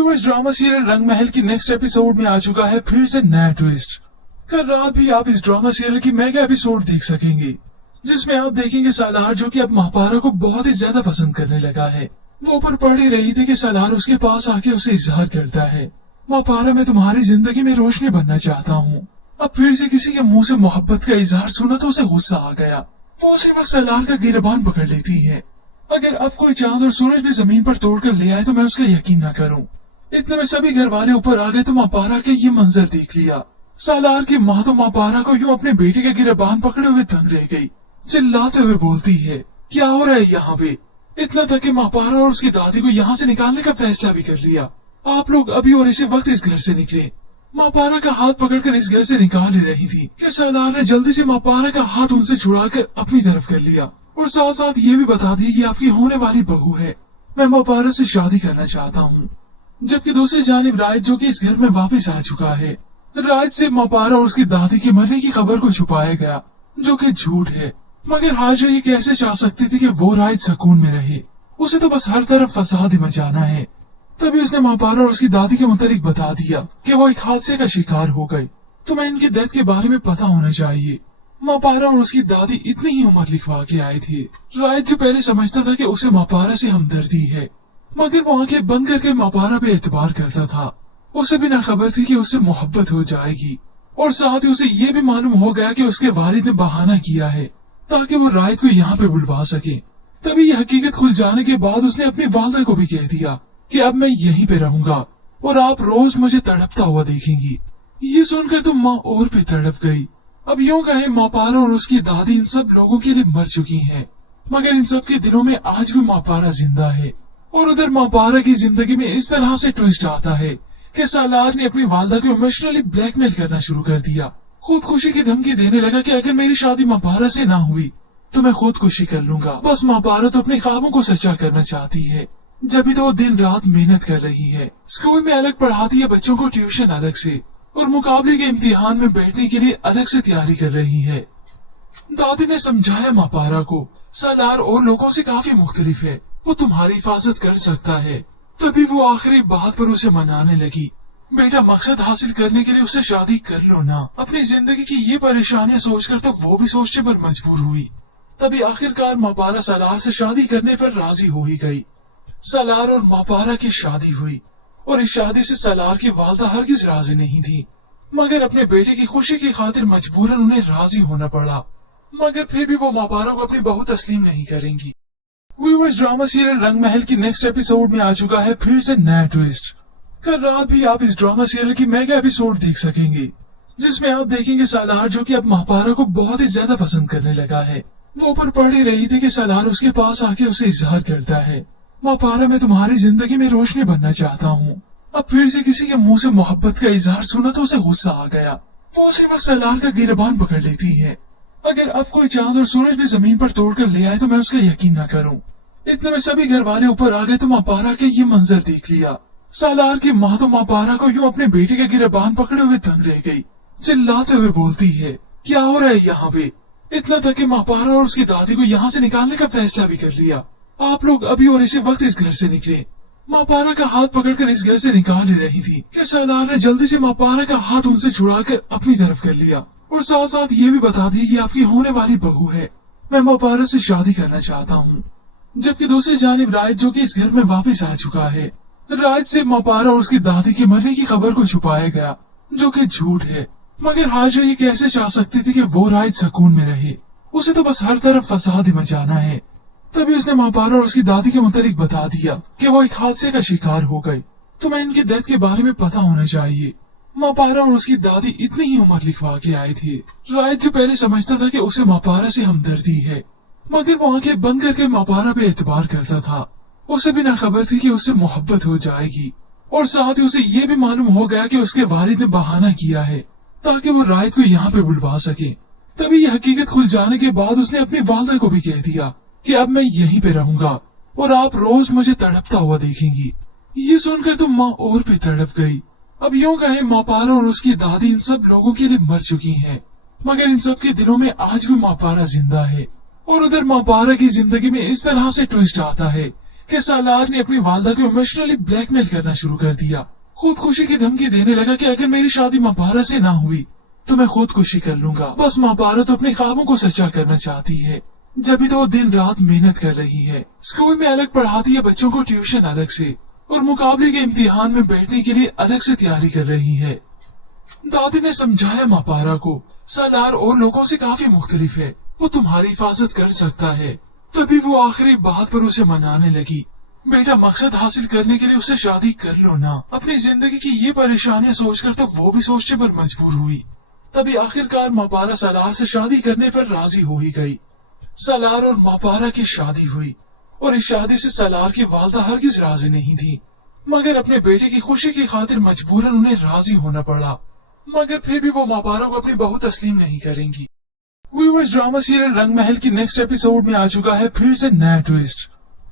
Viewers, drama serial रंग महल की next episode में आ चुका है फिर से नया ट्विस्ट। कल रात भी आप इस ड्रामा सीरियल की मेगा एपिसोड देख सकेंगे, जिसमें आप देखेंगे सालार जो कि अब महापारा को बहुत ही ज्यादा पसंद करने लगा है। वो ऊपर पढ़ ही रही थी कि सालार उसके पास आके उसे इजहार करता है, महापारा मैं तुम्हारी जिंदगी में रोशनी बनना चाहता हूँ। अब फिर से किसी के मुंह से मोहब्बत का इजहार सुना तो उसे गुस्सा आ गया। वो उसी वक्त सालार का गिरबान पकड़ लेती है। अगर अब कोई चांद और सूरज भी जमीन पर तोड़कर ले आए तो मैं उसका यकीन न करूं। इतने में सभी घर वाले ऊपर आ गए तो महापारा के ये मंजर देख लिया। सालार की माँ तो महापारा को यूं अपने बेटे का गिरबान पकड़े हुए दंग रह गई। चिल्लाते हुए बोलती है, क्या हो रहा है यहाँ पे? इतना तक कि महापारा और उसकी दादी को यहाँ से निकालने का फैसला भी कर लिया। आप लोग अभी और इसी वक्त इस घर से निकले। महापारा का हाथ पकड़कर इस घर से निकाल ही रही थी कि सालार ने जल्दी से महापारा का हाथ उनसे छुड़ाकर अपनी तरफ कर लिया और साथ साथ ये भी बता दी कि आपकी होने वाली बहू है, मैं महापारा से शादी करना चाहता हूँ। जबकि दूसरी जानिब राज जो कि इस घर में वापस आ चुका है। राज से महापारा और उसकी दादी के मरने की खबर को छुपाया गया, जो कि झूठ है। मगर हाजरा ये कैसे चाह सकती थी कि वो राज सुकून में रहे? उसे तो बस हर तरफ फसाद ही मचाना है। तभी उसने महापारा और उसकी दादी के मुताबिक बता दिया कि वो एक हादसे का शिकार हो गए। तुम्हें इनकी डेथ के बारे में पता होना चाहिए। महापारा और उसकी दादी इतनी ही उम्र लिखवा के आए थे। राज जो पहले समझता था कि उसे महापारा से हमदर्दी है, मगर वो आंखें बंद करके महापारा पे एतबार करता था। उसे भी न खबर थी कि उससे मोहब्बत हो जाएगी और साथ ही उसे ये भी मालूम हो गया कि उसके वालिद ने बहाना किया है ताकि वो राज को यहाँ पे बुलवा सके। तभी ये हकीकत खुल जाने के बाद उसने अपनी वालदा को भी कह दिया कि अब मैं यहीं पे रहूंगा और आप रोज मुझे तड़पता हुआ देखेंगी। ये सुनकर तो माँ और भी तड़प गई। अब यूं कहे महापारा और उसकी दादी इन सब लोगों के लिए मर चुकी हैं, मगर इन सब के दिलों में आज भी महापारा जिंदा है। और उधर महापारा की जिंदगी में इस तरह से ट्विस्ट आता है कि सालार ने अपनी वालदा को इमोशनली ब्लैकमेल करना शुरू कर दिया। खुदकुशी की धमकी देने लगा कि अगर मेरी शादी महापारा से ना हुई तो मैं खुदकुशी कर लूंगा। बस महापारा तो अपने ख्वाबों को सच्चा करना चाहती है, जब तो वो दिन रात मेहनत कर रही है। स्कूल में अलग पढ़ाती है बच्चों को, ट्यूशन अलग से, और मुकाबले के इम्तिहान में बैठने के लिए अलग से तैयारी कर रही है। दादी ने समझाया महापारा को, सालार और लोगों से काफी मुख्तलिफ है, वो तुम्हारी हिफाजत कर सकता है। तभी वो आखिरी बात पर उसे मनाने लगी, बेटा मकसद हासिल करने के लिए उससे शादी कर लो ना। अपनी जिंदगी की ये परेशानियां सोचकर तो वो भी सोचने पर मजबूर हुई। तभी आखिरकार महापारा सालार से शादी करने पर राजी हो ही गई। सालार और महापारा की शादी हुई और इस शादी से सालार की वालदा हरगिज राजी नहीं थी, मगर अपने बेटे की खुशी की खातिर मजबूरन उन्हें राजी होना पड़ा। मगर फिर भी वो महापारा को अपनी बहू तस्लीम नहीं करेंगी। व्यूअर्स, ड्रामा सीरियल रंग महल की नेक्स्ट एपिसोड में आ चुका है फिर से नया ट्विस्ट। कल रात भी आप इस ड्रामा सीरियल की मेगा एपिसोड देख सकेंगे, जिसमें आप देखेंगे सालार जो कि अब महापारा को बहुत ही ज्यादा पसंद करने लगा है। वो ऊपर पढ़ ही रही थी कि सालार उसके पास आके उसे इजहार करता है, महापारा मैं तुम्हारी जिंदगी में रोशनी बनना चाहता हूँ। अब फिर से किसी के मुंह से मोहब्बत का इजहार सुना तो उसे गुस्सा आ गया। वो उसी वक्त सालार का गिरबान पकड़ लेती है। अगर अब कोई चांद और सूरज भी जमीन पर तोड़कर ले आए तो मैं उसका यकीन न करूं। इतने में सभी घर वाले ऊपर आ गए तो महापारा के ये मंजर देख लिया। सालार की माँ तो महापारा को यूं अपने बेटे का गिरबान पकड़े हुए दंग रह गई। चिल्लाते हुए बोलती है, क्या हो रहा है यहाँ पे? इतना तक कि महापारा और उसकी दादी को यहाँ से निकालने का फैसला भी कर लिया। आप लोग अभी और इसी वक्त इस घर से निकले। महापारा का हाथ पकड़कर इस घर से निकाल ही रही थी कि सालार ने जल्दी से महापारा का हाथ उनसे छुड़ाकर अपनी तरफ कर लिया और साथ साथ ये भी बता दी कि आपकी होने वाली बहू है, मैं महापारा से शादी करना चाहता हूँ। जबकि दूसरी जानिब राज जो कि इस घर में वापस आ चुका है। राज से महापारा और उसकी दादी के मरने की खबर को छुपाया गया, जो कि झूठ है। मगर हाजरा ये कैसे चाह सकती थी कि वो राज सुकून में रहे? उसे तो बस हर तरफ फसाद ही मचाना है। तभी उसने महापारा और उसकी दादी के मुताबिक बता दिया कि वो एक हादसे का शिकार हो गए। तुम्हें इनकी डेथ के बारे में पता होना चाहिए। महापारा और उसकी दादी इतनी ही उम्र लिखवा के आए थे। राज जो पहले समझता था कि उसे महापारा से हमदर्दी है, मगर वो आंखें बंद करके महापारा पे एतबार करता था। उसे भी न खबर थी कि उससे मोहब्बत हो जाएगी और साथ ही उसे ये भी मालूम हो गया कि उसके वालिद ने बहाना किया है ताकि वो राज को यहाँ पे बुलवा सके। तभी ये हकीकत खुल जाने के बाद उसने अपनी वालदा को भी कह दिया कि अब मैं यहीं पे रहूंगा और आप रोज मुझे तड़पता हुआ देखेंगी। ये सुनकर तो माँ और भी तड़प गई। अब यूं कहे महापारा और उसकी दादी इन सब लोगों के लिए मर चुकी हैं, मगर इन सब के दिलों में आज भी महापारा जिंदा है। और उधर महापारा की जिंदगी में इस तरह से ट्विस्ट आता है कि सालार ने अपनी वालदा को इमोशनली ब्लैकमेल करना शुरू कर दिया। खुदकुशी की धमकी देने लगा कि अगर मेरी शादी मापारा से ना हुई तो मैं खुदकुशी कर लूंगा। बस मापारा तो अपने ख्वाबों को सच्चा करना चाहती है, जब भी तो वो दिन रात मेहनत कर रही है। स्कूल में अलग पढ़ाती है बच्चों को ट्यूशन अलग से, और मुकाबले के इम्तिहान में बैठने के लिए अलग से तैयारी कर रही है। दादी ने समझाया मापारा को, सालार और लोगों से काफी मुख्तलिफ है, वो तुम्हारी हिफाजत कर सकता है। तभी वो आखिरी बात पर उसे मनाने लगी। बेटा, मकसद हासिल करने के लिए उससे शादी कर लो ना। अपनी जिंदगी की ये परेशानियां सोचकर तो वो भी सोचने पर मजबूर हुई। तभी आखिरकार मापारा सालार से शादी करने पर राजी हो ही गई। सालार और मापारा की शादी हुई, और इस शादी से सालार की वालदा हरगिज राजी नहीं थी, मगर अपने बेटे की खुशी की खातिर मजबूरन उन्हें राजी होना पड़ा। मगर फिर भी वो मापारा को अपनी बहू तस्लीम नहीं करेंगी। व्यूअर्स, ड्रामा सीरियल रंग महल की नेक्स्ट एपिसोड में आ चुका है फिर से नया ट्विस्ट।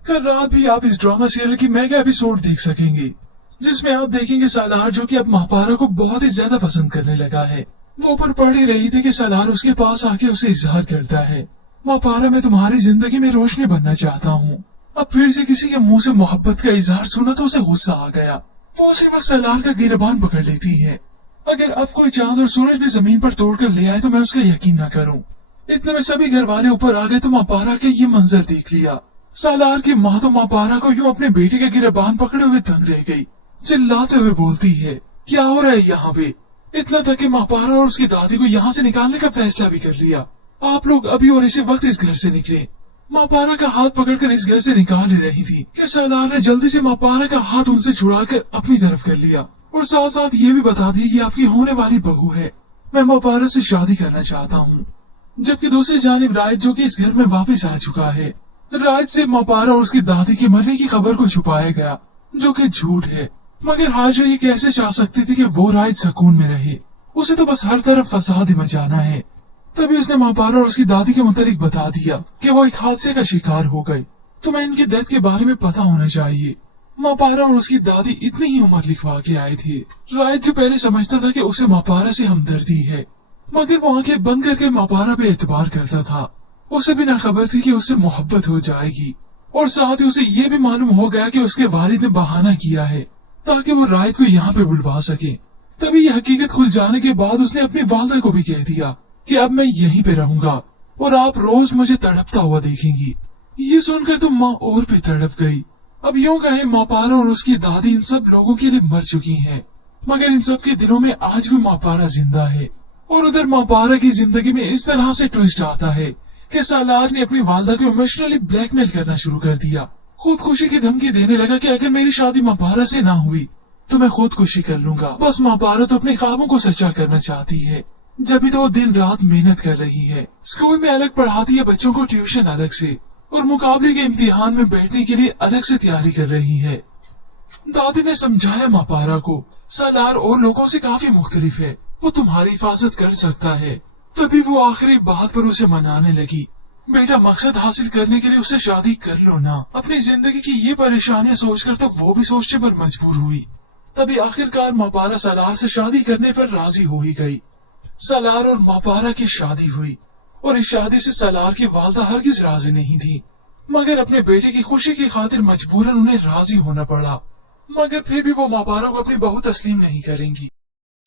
कल रात भी आप इस ड्रामा सीरियल की मेगा एपिसोड देख सकेंगे, जिसमें आप देखेंगे सालार जो कि अब मापारा को बहुत ही ज्यादा पसंद करने लगा है। वो ऊपर पढ़ ही रही थी कि सालार उसके पास आके उसे इजहार करता है, मापारा, मैं तुम्हारी जिंदगी में रोशनी बनना चाहता हूँ। अब फिर से किसी के मुंह से मोहब्बत का इजहार सुना तो उसे गुस्सा आ गया। वो उसी वक्त सालार का गिरबान पकड़ लेती है। अगर अब कोई चांद और सूरज भी जमीन पर तोड़कर ले आए तो मैं उसका यकीन न करूं। इतने में सभी घर वाले ऊपर आ गए तो मापारा के ये मंजर देख लिया। सालार की माँ तो मापारा को यूं अपने बेटे का गिरबान पकड़े हुए दंग रह गई। चिल्लाते हुए बोलती है, क्या हो रहा है यहाँ पे? इतना तक कि मापारा और उसकी दादी को यहाँ से निकालने का फैसला भी कर लिया। आप लोग अभी और इसी वक्त इस घर से निकले। मापारा का हाथ पकड़कर इस घर से निकाल रही थी कि सालार ने जल्दी से मापारा का हाथ उनसे छुड़ाकर अपनी तरफ कर लिया, और साथ साथ ये भी बता दी कि आपकी होने वाली बहू है, मैं मापारा से शादी करना चाहता हूँ। जबकि दूसरी जानिब राइट जो कि इस घर में वापस आ चुका है। राइट से मापारा और उसकी दादी के मरने की खबर को छुपाया गया, जो कि झूठ है। मगर हाजरा ये कैसे चाह सकती थी कि वो राइट सुकून में रहे, उसे तो बस हर तरफ फसाद ही मचाना है। तभी उसने मापारा और उसकी दादी के मुतालिक बता दिया कि वो एक हादसे का शिकार हो गए। तुम्हें इनकी डेथ के बारे में पता होना चाहिए। मापारा और उसकी दादी इतनी ही उम्र लिखवा के आए थे। राइट जो पहले समझता था कि उसे मापारा से हमदर्दी है, मगर वो आंखें बंद करके मापारा पे एतबार करता था। उसे भी न खबर थी कि उससे मोहब्बत हो जाएगी, और साथ ही उसे ये भी मालूम हो गया कि उसके वालिद ने बहाना किया है ताकि वो राइट को यहाँ पे बुलवा सके। तभी ये हकीकत खुल जाने के बाद उसने अपनी वालदा को भी कह दिया कि अब मैं यहीं पे रहूंगा और आप रोज मुझे तड़पता हुआ देखेंगी। ये सुनकर तो माँ और भी तड़प गई। अब यूं कहे मापारा और उसकी दादी इन सब लोगों के लिए मर चुकी हैं, मगर इन सब के दिलों में आज भी मापारा जिंदा है। और उधर मापारा की जिंदगी में इस तरह से ट्विस्ट आता है कि सालार ने अपनी वालदा को इमोशनली ब्लैकमेल करना शुरू कर दिया। खुदकुशी की धमकी देने लगा कि अगर मेरी शादी मापारा से ना हुई तो मैं खुदकुशी कर लूंगा। बस मापारा तो अपने ख्वाबों को सच्चा करना चाहती है, जब भी तो वो दिन रात मेहनत कर रही है। स्कूल में अलग पढ़ाती है बच्चों को ट्यूशन अलग से, और मुकाबले के इम्तिहान में बैठने के लिए अलग से तैयारी कर रही है। दादी ने समझाया मापारा को, सालार और लोगों से काफी मुख्तलिफ है, वो तुम्हारी हिफाजत कर सकता है। तभी वो आखिरी बात पर उसे मनाने लगी। बेटा, मकसद हासिल करने के लिए उससे शादी कर लो ना। अपनी जिंदगी की ये परेशानियां सोचकर तो वो भी सोचने पर मजबूर हुई। तभी आखिरकार मापारा सालार से शादी करने पर राजी हो ही गई। सालार और मापारा की शादी हुई, और इस शादी से सालार की वालदा हरगिज राजी नहीं थी, मगर अपने बेटे की खुशी की खातिर मजबूरन उन्हें राजी होना पड़ा। मगर फिर भी वो मापारा को अपनी बहू तस्लीम नहीं करेंगी।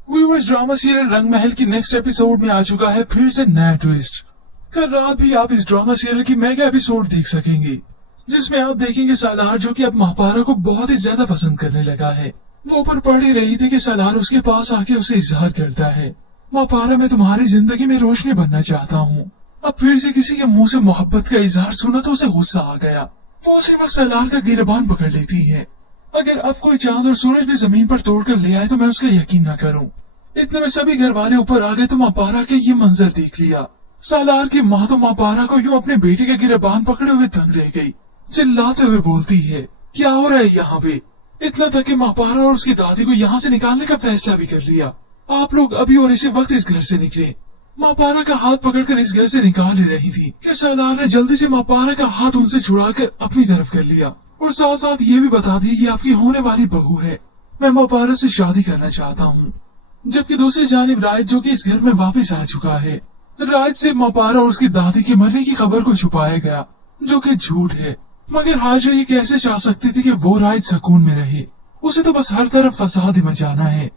व्यूअर्स, ड्रामा सीरियल रंग महल की नेक्स्ट एपिसोड में आ चुका है फिर से नया ट्विस्ट। कल रात भी आप इस ड्रामा सीरियल की मेगा एपिसोड देख सकेंगे, जिसमें आप देखेंगे सालार जो कि अब मापारा को बहुत ही ज्यादा पसंद करने लगा है। वो ऊपर पढ़ ही रही थी कि सालार उसके पास आके उसे इजहार करता है, मापारा, मैं तुम्हारी जिंदगी में रोशनी बनना चाहता हूँ। अब फिर से किसी के मुंह से मोहब्बत का इजहार सुना तो उसे गुस्सा आ गया। वो उसी वक्त सालार का गिरबान पकड़ लेती है। अगर अब कोई चांद और सूरज भी जमीन पर तोड़कर ले आए तो मैं उसका यकीन न करूं। इतने में सभी घर वाले ऊपर आ गए तो मापारा के ये मंजर देख लिया। सालार की माँ तो मापारा को यूं अपने बेटे का गिरबान पकड़े हुए दंग रह गई। चिल्लाते हुए बोलती है, क्या हो रहा है यहाँ पे? इतना तक कि मापारा और उसकी दादी को यहाँ से निकालने का फैसला भी कर लिया। आप लोग अभी और इसी वक्त इस घर से निकले। मापारा का हाथ पकड़कर इस घर से निकाल रही थी कि सालार ने जल्दी से मापारा का हाथ उनसे छुड़ाकर अपनी तरफ कर लिया, और साथ साथ ये भी बता दी कि आपकी होने वाली बहू है, मैं मापारा से शादी करना चाहता हूँ। जबकि दूसरी जानिब राइट जो कि इस घर में वापस आ चुका है। राइट से मापारा और उसकी दादी के मरने की खबर को छुपाया गया, जो कि झूठ है। मगर हाजरा ये कैसे चाह सकती थी कि वो राइड सुकून में रहे। उसे तो बस हर तरफ फसाद ही मचाना है।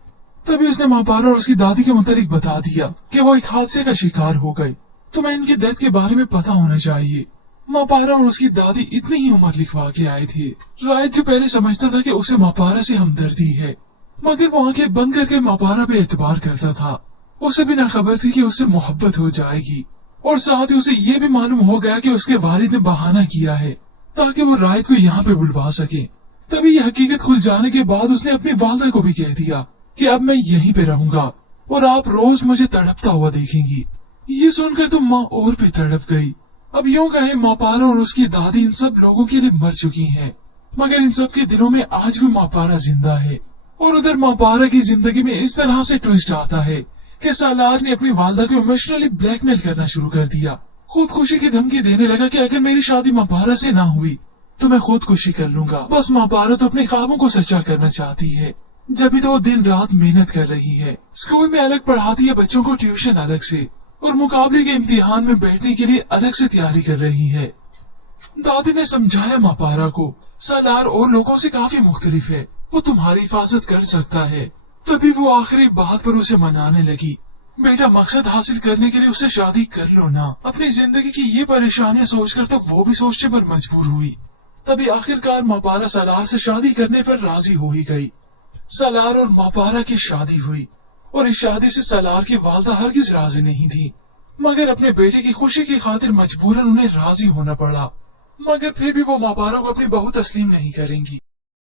तभी उसने मापारा और उसकी दादी के मुतालिक बता दिया कि वो एक हादसे का शिकार हो गई। तुम्हें इनकी डेथ के बारे में पता होना चाहिए। मापारा और उसकी दादी इतनी ही उम्र लिखवा के आए थे। राइड जो पहले समझता था कि उसे मापारा से हमदर्दी है, मगर वो आंखें बंद करके मापारा पे एतबार करता था। उसे भी न खबर थी कि उससे मोहब्बत हो जाएगी, और साथ ही उसे ये भी मालूम हो गया कि उसके वालिद ने बहाना किया है ताकि वो रायत को यहाँ पे बुलवा सके। तभी ये हकीकत खुल जाने के बाद उसने अपनी वालदा को भी कह दिया कि अब मैं यहीं पे रहूंगा और आप रोज मुझे तड़पता हुआ देखेंगी। ये सुनकर तो माँ और भी तड़प गई। अब यूं कहे मापारा और उसकी दादी इन सब लोगों के लिए मर चुकी हैं, मगर इन सब के दिलों में आज भी मापारा जिंदा है। और उधर मापारा की जिंदगी में इस तरह से ट्विस्ट आता है कि सालार ने अपनी वालदा को इमोशनली ब्लैकमेल करना शुरू कर दिया। खुदकुशी की धमकी देने लगा कि अगर मेरी शादी मापारा से ना हुई तो मैं खुदकुशी कर लूंगा। बस मापारा तो अपने ख्वाबों को सच्चा करना चाहती है, जब भी तो वो दिन रात मेहनत कर रही है। स्कूल में अलग पढ़ाती है बच्चों को ट्यूशन अलग से, और मुकाबले के इम्तिहान में बैठने के लिए अलग से तैयारी कर रही है। दादी ने समझाया मापारा को सालार और लोगों से काफी मुख्तलिफ है, वो तुम्हारी हिफाजत कर सकता है। तभी वो आखिरी बात पर उसे मनाने लगी। बेटा, मकसद हासिल करने के लिए उससे शादी कर लो ना। अपनी जिंदगी की ये परेशानियां सोचकर तो वो भी सोचने पर मजबूर हुई। तभी आखिरकार मापारा सालार से शादी करने पर राजी हो ही गई। सालार और मापारा की शादी हुई, और इस शादी से सालार की वालदा हरगिज राजी नहीं थी, मगर अपने बेटे की खुशी की खातिर मजबूरन उन्हें राजी होना पड़ा। मगर फिर भी वो मापारा को अपनी बहू तस्लीम नहीं करेंगी।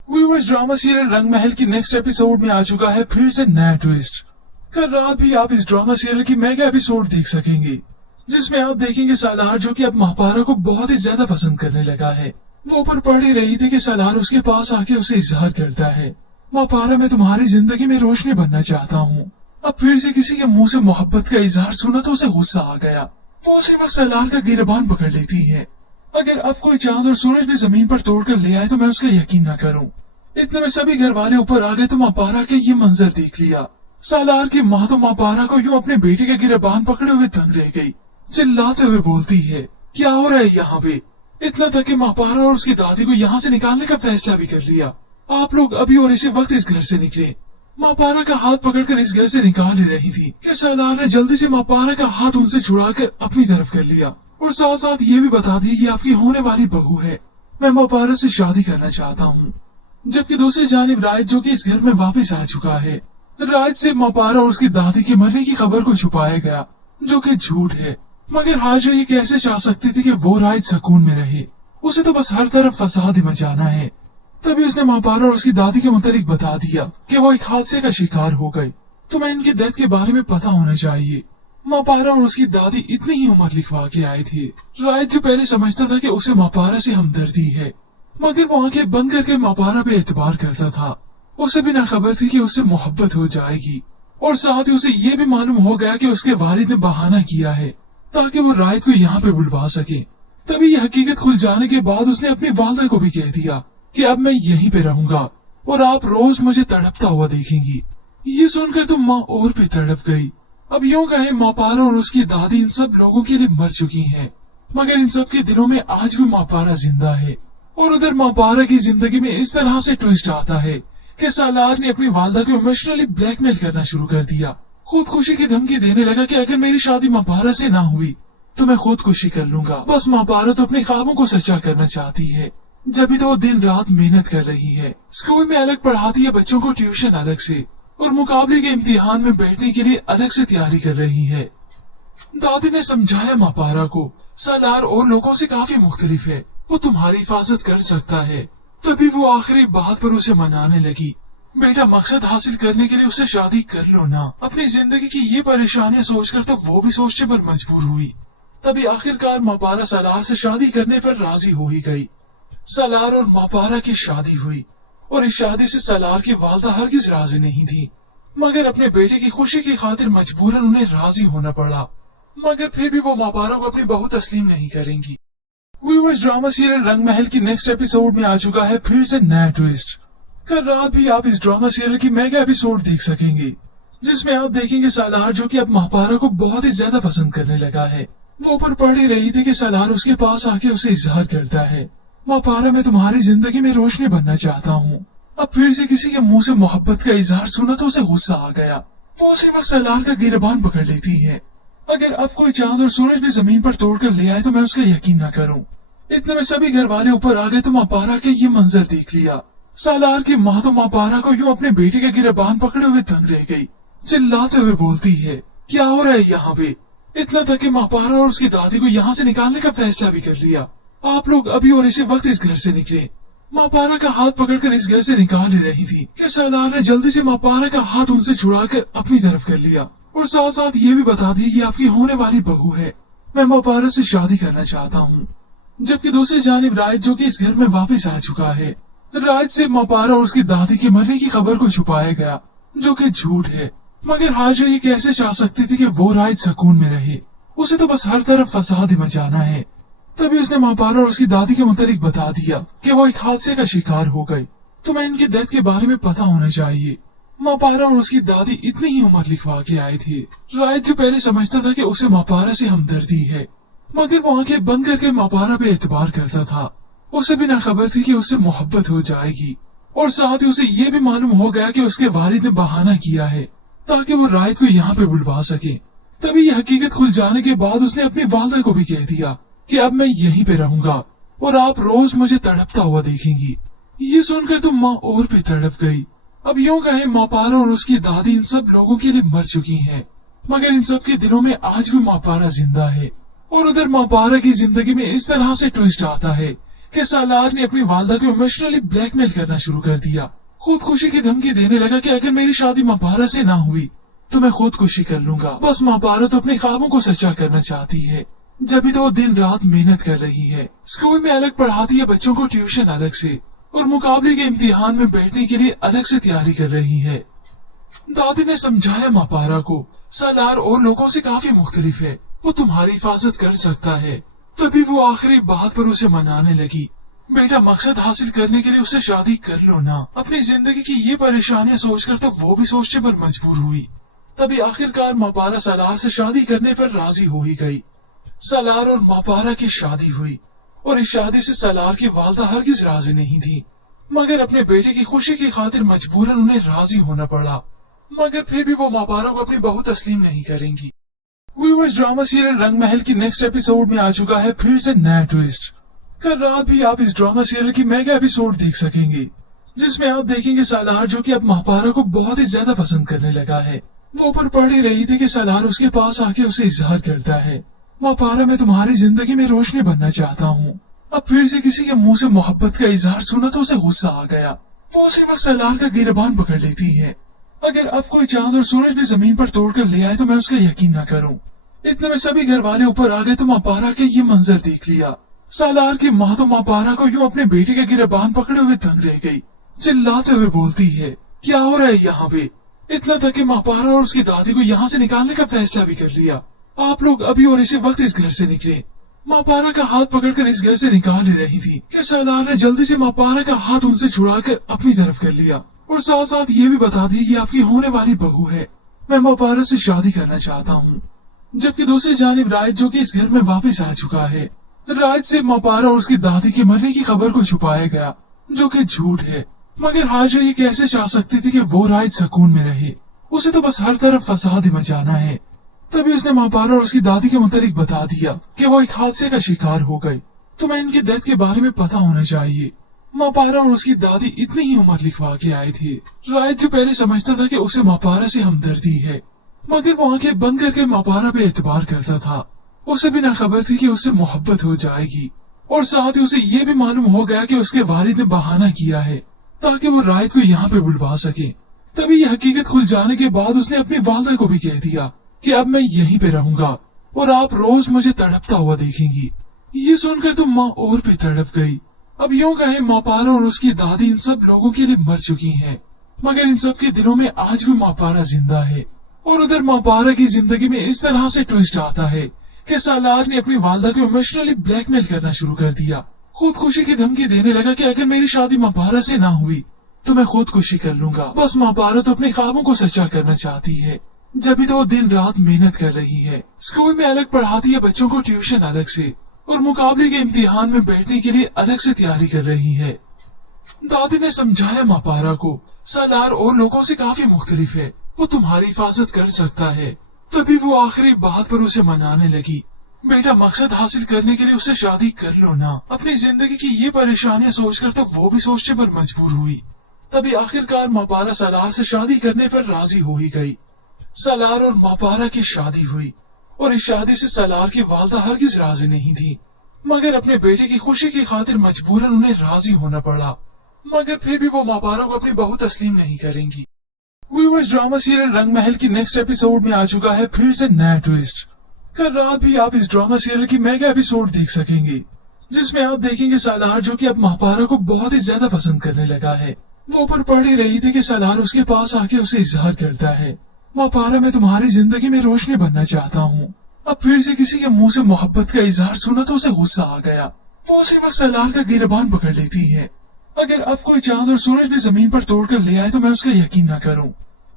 व्यूअर्स, ड्रामा सीरियल रंग महल की नेक्स्ट एपिसोड में आ चुका है फिर से नया ट्विस्ट। कल रात भी आप इस ड्रामा सीरियल की मेगा एपिसोड देख सकेंगे, जिसमें आप देखेंगे सालार जो कि अब मापारा को बहुत ही ज्यादा पसंद करने लगा है। वो ऊपर पढ़ ही रही थी कि सालार उसके पास आके उसे इजहार करता है, मापारा मैं तुम्हारी जिंदगी में रोशनी बनना चाहता हूँ। अब फिर से किसी के मुंह से मोहब्बत का इजहार सुना तो उसे गुस्सा आ गया। वो उसी वक्त सालार का गिरबान पकड़ लेती है। अगर अब कोई चांद और सूरज भी जमीन पर तोड़ कर ले आए तो मैं उसका यकीन न करूं। इतने में सभी घर वाले ऊपर आ गए तो मापारा के ये मंजर देख लिया। सालार की माँ तो मापारा को यूं अपने बेटे का गिरबान पकड़े हुए दंग रह गई। चिल्लाते हुए बोलती है, क्या हो रहा है यहाँ पे। इतना तक कि मापारा और उसकी दादी को यहाँ से निकालने का फैसला भी कर लिया। आप लोग अभी और इसी वक्त इस घर से निकले। मापारा का हाथ पकड़कर इस घर से निकाल ही रही थी कि सालार ने जल्दी से मापारा का हाथ उनसे छुड़ाकर अपनी तरफ कर लिया, और साथ साथ ये भी बता दिया कि आपकी होने वाली बहू है, मैं मापारा से शादी करना चाहता हूँ। जबकि दूसरी जानिब रायत जो कि इस घर में वापस आ चुका है। रायत से मापारा और उसकी दादी के मरने की खबर को छुपाया गया, जो कि झूठ है। मगर हाजरा ये कैसे चाह सकती थी कि वो रायत सुकून में रहे। उसे तो बस हर तरफ फसाद ही मचाना है। तभी उसने मापारा और उसकी दादी के मुतालिक बता दिया कि वो एक हादसे का शिकार हो गई। तुम्हें इनकी डेथ के बारे में पता होना चाहिए। मापारा और उसकी दादी इतनी ही उम्र लिखवा के आए थे। रायत जो पहले समझता था कि उसे मापारा से हमदर्दी है, मगर वो आंखें बंद करके मापारा पे एतबार करता था। उसे भी न खबर थी कि उससे मोहब्बत हो जाएगी, और साथ ही उसे ये भी मालूम हो गया कि उसके वालिद ने बहाना किया है ताकि वो रायत को यहाँ पे बुलवा सके। तभी ये हकीकत खुल जाने के बाद उसने अपनी वालदा को भी कह दिया कि अब मैं यहीं पे रहूंगा और आप रोज मुझे तड़पता हुआ देखेंगी। ये सुनकर तो माँ और भी तड़प गई। अब यूं कहे मापारा और उसकी दादी इन सब लोगों के लिए मर चुकी हैं, मगर इन सब के दिलों में आज भी मापारा जिंदा है। और उधर मापारा की जिंदगी में इस तरह से ट्विस्ट आता है कि सालार ने अपनी वालदा को इमोशनली ब्लैकमेल करना शुरू कर दिया। खुदकुशी की धमकी देने लगा कि अगर मेरी शादी मापारा से ना हुई तो मैं खुदकुशी कर लूंगा। बस मापारा तो अपने ख्वाबों को सच्चा करना चाहती है, जब भी तो वो दिन रात मेहनत कर रही है। स्कूल में अलग पढ़ाती है बच्चों को ट्यूशन अलग से, और मुकाबले के इम्तिहान में बैठने के लिए अलग से तैयारी कर रही है। दादी ने समझाया मापारा को सालार और लोगों से काफी मुख्तलिफ है, वो तुम्हारी हिफाजत कर सकता है। तभी वो आखिरी बात पर उसे मनाने लगी। बेटा, मकसद हासिल करने के लिए उससे शादी कर लो ना। अपनी जिंदगी की ये परेशानियां सोचकर तो वो भी सोचने पर मजबूर हुई। तभी आखिरकार मापारा सालार से शादी करने पर राजी हो ही गई। सालार और मापारा की शादी हुई, और इस शादी से सालार की वालदा हरगिज राजी नहीं थी, मगर अपने बेटे की खुशी की खातिर मजबूरन उन्हें राजी होना पड़ा। मगर फिर भी वो मापारा को अपनी बहू तस्लीम नहीं करेंगी। व्यूअर्स, ड्रामा सीरियल रंग महल की नेक्स्ट एपिसोड में आ चुका है फिर से नया ट्विस्ट। कल रात भी आप इस ड्रामा सीरियल की मेगा एपिसोड देख सकेंगे, जिसमें आप देखेंगे सालार जो कि अब मापारा को बहुत ही ज्यादा पसंद करने लगा है। वो ऊपर पढ़ ही रही थी कि सालार उसके पास आके उसे इजहार करता है, माँ पारा, मैं तुम्हारी जिंदगी में रोशनी बनना चाहता हूँ। अब फिर से किसी के मुंह से मोहब्बत का इजहार सुना तो उसे गुस्सा आ गया। वो उसी वक्त सलार का गिरबान पकड़ लेती है। अगर अब कोई चांद और सूरज भी जमीन पर तोड़ कर ले आए तो मैं उसका यकीन न करूं। इतने में सभी घर वाले ऊपर आ गए तो माँ पारा के ये मंजर देख लिया। सालार की माँ तो माँ पारा को यूं अपने बेटे का गिरबान पकड़े हुए दंग रह गई। चिल्लाते हुए बोलती है, क्या हो रहा है यहाँ पे? इतना तक कि माँ पारा और उसकी दादी को यहाँ से निकालने का फैसला भी कर लिया। आप लोग अभी और इसी वक्त इस घर से निकले। माँ पारा का हाथ पकड़कर इस घर से निकाल ही रही थी कि सालार ने जल्दी से माँ पारा का हाथ उनसे छुड़ाकर अपनी तरफ कर लिया और साथ साथ ये भी बता दी कि आपकी होने वाली बहू है, मैं माँ पारा से शादी करना चाहता हूँ। जबकि दूसरी जानिब राज, जो कि इस घर में वापस आ चुका है, राज से माँ पारा और उसकी दादी के मरने की खबर को छुपाया गया, जो कि झूठ है। मगर हाजिर ये कैसे चाह सकती थी कि वो राज सुकून में रहे? उसे तो बस हर तरफ फसाद ही मचाना है। तभी उसने माँ पारा और उसकी दादी के मुतालिक बता दिया कि वो एक हादसे का शिकार हो गई। तुम्हें इनकी डेथ के बारे में पता होना चाहिए। माँ पारा और उसकी दादी इतनी ही उम्र लिखवा के आए थे। राज जो पहले समझता था कि उसे माँ पारा से हमदर्दी है, मगर वो आंखें बंद करके माँ पारा पे एतबार करता था। उसे भी न खबर थी कि उससे मोहब्बत हो जाएगी और साथ ही उसे ये भी मालूम हो गया कि उसके वालिद ने बहाना किया है ताकि वो राज को यहाँ पे बुलवा सके। तभी ये हकीकत खुल जाने के बाद उसने अपनी वालदा को भी कह दिया कि अब मैं यहीं पे रहूंगा और आप रोज मुझे तड़पता हुआ देखेंगी। ये सुनकर तो माँ और भी तड़प गई। अब यूं कहे माँ पारा और उसकी दादी इन सब लोगों के लिए मर चुकी हैं, मगर इन सब के दिलों में आज भी माँ पारा जिंदा है। और उधर माँ पारा की जिंदगी में इस तरह से ट्विस्ट आता है कि सालार ने अपनी वालदा को इमोशनली ब्लैकमेल करना शुरू कर दिया। खुदकुशी की धमकी देने लगा कि अगर मेरी शादी माँ पारा से ना हुई तो मैं खुदकुशी कर लूंगा। बस माँ पारा तो अपने ख्वाबों को सच्चा करना चाहती है, जब भी तो वो दिन रात मेहनत कर रही है। स्कूल में अलग पढ़ाती है बच्चों को, ट्यूशन अलग से, और मुकाबले के इम्तिहान में बैठने के लिए अलग से तैयारी कर रही है। दादी ने समझाया माँ पारा को, सालार और लोगों से काफी मुख्तलिफ है, वो तुम्हारी हिफाजत कर सकता है। तभी वो आखिरी बात पर उसे मनाने लगी, बेटा मकसद हासिल करने के लिए उससे शादी कर लो ना। अपनी जिंदगी की ये परेशानियां सोचकर तो वो भी सोचने पर मजबूर हुई। तभी आखिरकार माँ पारा सालार से शादी करने पर राजी हो ही गई। सालार और माँ पारा की शादी हुई और इस शादी से सालार की वालदा हरगिज राजी नहीं थी, मगर अपने बेटे की खुशी की खातिर मजबूरन उन्हें राजी होना पड़ा। मगर फिर भी वो माँ पारा को अपनी बहू तस्लीम नहीं करेंगी। व्यूअर्स, ड्रामा सीरियल रंग महल की नेक्स्ट एपिसोड में आ चुका है फिर से नया ट्विस्ट। कल रात भी आप इस ड्रामा सीरियल की मेगा एपिसोड देख सकेंगे, जिसमें आप देखेंगे सालार, जो कि अब माँ पारा को बहुत ही ज्यादा पसंद करने लगा है। वो ऊपर पढ़ ही रही थी कि सालार उसके पास आके उसे इजहार करता है, माँ पारा, मैं तुम्हारी जिंदगी में रोशनी बनना चाहता हूँ। अब फिर से किसी के मुंह से मोहब्बत का इजहार सुना तो उसे गुस्सा आ गया। वो उसी वक्त सालार का गिरबान पकड़ लेती है। अगर अब कोई चांद और सूरज भी जमीन पर तोड़ कर ले आए तो मैं उसका यकीन न करूं। इतने में सभी घर वाले ऊपर आ गए तो माँ पारा के ये मंजर देख लिया। सालार की माँ तो माँ पारा को यूं अपने बेटे का गिरबान पकड़े हुए दंग रह गई। चिल्लाते हुए बोलती है, क्या हो रहा है यहाँ पे? इतना तक कि माँ पारा और उसकी दादी को यहाँ से निकालने का फैसला भी कर लिया। आप लोग अभी और इसी वक्त इस घर से निकले। माँ पारा का हाथ पकड़कर इस घर से निकाल ही रही थी कि सालार ने जल्दी से माँ पारा का हाथ उनसे छुड़ाकर अपनी तरफ कर लिया और साथ साथ ये भी बता दी कि आपकी होने वाली बहू है, मैं माँ पारा से शादी करना चाहता हूँ। जबकि दूसरी जानिब राज, जो कि इस घर में वापस आ चुका है, राज से माँ पारा और उसकी दादी के मरने की खबर को छुपाया गया, जो कि झूठ है। मगर हाजिर ये कैसे चाह सकती थी कि वो राज सुकून में रहे? उसे तो बस हर तरफ फसाद ही मचाना है। तभी उसने माँ पारा और उसकी दादी के मुतालिक बता दिया कि वो एक हादसे का शिकार हो गई। तुम्हें इनकी डेथ के बारे में पता होना चाहिए। माँ पारा और उसकी दादी इतनी ही उम्र लिखवा के आए थे। राज जो पहले समझता था कि उसे माँ पारा से हमदर्दी है, मगर वो आंखें बंद करके माँ पारा पे एतबार करता था। उसे भी न खबर थी कि उससे मोहब्बत हो जाएगी और साथ ही उसे ये भी मालूम हो गया कि उसके वालिद ने बहाना किया है ताकि वो राज को यहाँ पे बुलवा सके। तभी ये हकीकत खुल जाने के बाद उसने अपनी वालदा को भी कह दिया कि अब मैं यहीं पे रहूंगा और आप रोज मुझे तड़पता हुआ देखेंगी। ये सुनकर तो माँ और भी तड़प गई। अब यूं कहे माँ पारा और उसकी दादी इन सब लोगों के लिए मर चुकी हैं, मगर इन सब के दिलों में आज भी माँ पारा जिंदा है। और उधर माँ पारा की जिंदगी में इस तरह से ट्विस्ट आता है कि सालार ने अपनी वालदा को इमोशनली ब्लैकमेल करना शुरू कर दिया। खुदकुशी की धमकी देने लगा कि अगर मेरी शादी माँ पारा से ना हुई तो मैं खुदकुशी कर लूंगा। बस माँ पारा तो अपने ख्वाबों को सच्चा करना चाहती है, जब भी तो वो दिन रात मेहनत कर रही है। स्कूल में अलग पढ़ाती है बच्चों को, ट्यूशन अलग से, और मुकाबले के इम्तिहान में बैठने के लिए अलग से तैयारी कर रही है। दादी ने समझाया मापारा को, सालार और लोगों से काफी मुख्तलिफ है, वो तुम्हारी हिफाजत कर सकता है। तभी वो आखिरी बात पर उसे मनाने लगी, बेटा मकसद हासिल करने के लिए उससे शादी कर लो ना। अपनी जिंदगी की ये परेशानियां सोचकर तो वो भी सोचने पर मजबूर हुई। तभी आखिरकार मापारा सालार से शादी करने पर राजी हो ही गई। सालार और मापारा की शादी हुई और इस शादी से सालार की वालदा हरगिज राजी नहीं थी, मगर अपने बेटे की खुशी की खातिर मजबूरन उन्हें राजी होना पड़ा। मगर फिर भी वो मापारा को अपनी बहू तस्लीम नहीं करेंगी। व्यूअर्स, ड्रामा सीरियल रंग महल की नेक्स्ट एपिसोड में आ चुका है फिर से नया ट्विस्ट। कल रात भी आप इस ड्रामा सीरियल की मेगा एपिसोड देख सकेंगे, जिसमें आप देखेंगे सालार जो कि अब मापारा को बहुत ही ज्यादा पसंद करने लगा है। वो ऊपर पढ़ ही रही थी कि सालार उसके पास आके उसे इजहार करता है, मापारा मैं तुम्हारी जिंदगी में रोशनी बनना चाहता हूँ। अब फिर से किसी के मुंह से मोहब्बत का इजहार सुना तो उसे गुस्सा आ गया। वो उसी वक्त सालार का गिरबान पकड़ लेती है। अगर अब कोई चांद और सूरज भी जमीन पर तोड़कर ले आए तो मैं उसका यकीन न करूं।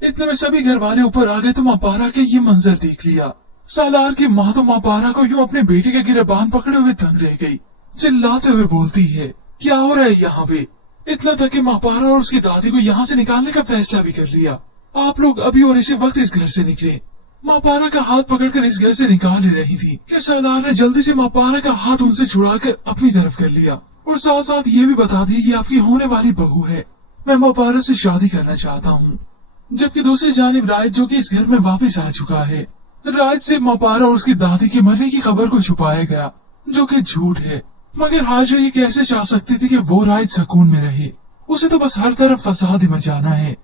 इतने में सभी घर वाले ऊपर आ गए तो मापारा के ये मंजर देख लिया। सालार की माँ तो मापारा को यूं अपने बेटे का गिरबान पकड़े हुए दंग रह गई। चिल्लाते हुए बोलती है, क्या हो रहा है यहाँ पे? इतना तक कि मापारा और उसकी दादी को यहाँ से निकालने का फैसला भी कर लिया। आप लोग अभी और इसी वक्त इस घर से निकले। मापारा का हाथ पकड़कर इस घर से निकाल ही रही थी कि सालार ने जल्दी से मापारा का हाथ उनसे छुड़ाकर अपनी तरफ कर लिया और साथ साथ ये भी बता दी कि आपकी होने वाली बहू है, मैं मापारा से शादी करना चाहता हूँ। जबकि दूसरी जानिब राज जो कि इस घर में वापस आ चुका है, राज से मापारा और उसकी दादी के मरने की खबर को छुपाया गया, जो कि झूठ है। मगर हाजरा ये कैसे चाह सकती थी कि वो राज सुकून में रहे, उसे तो बस हर तरफ फसाद ही मचाना है।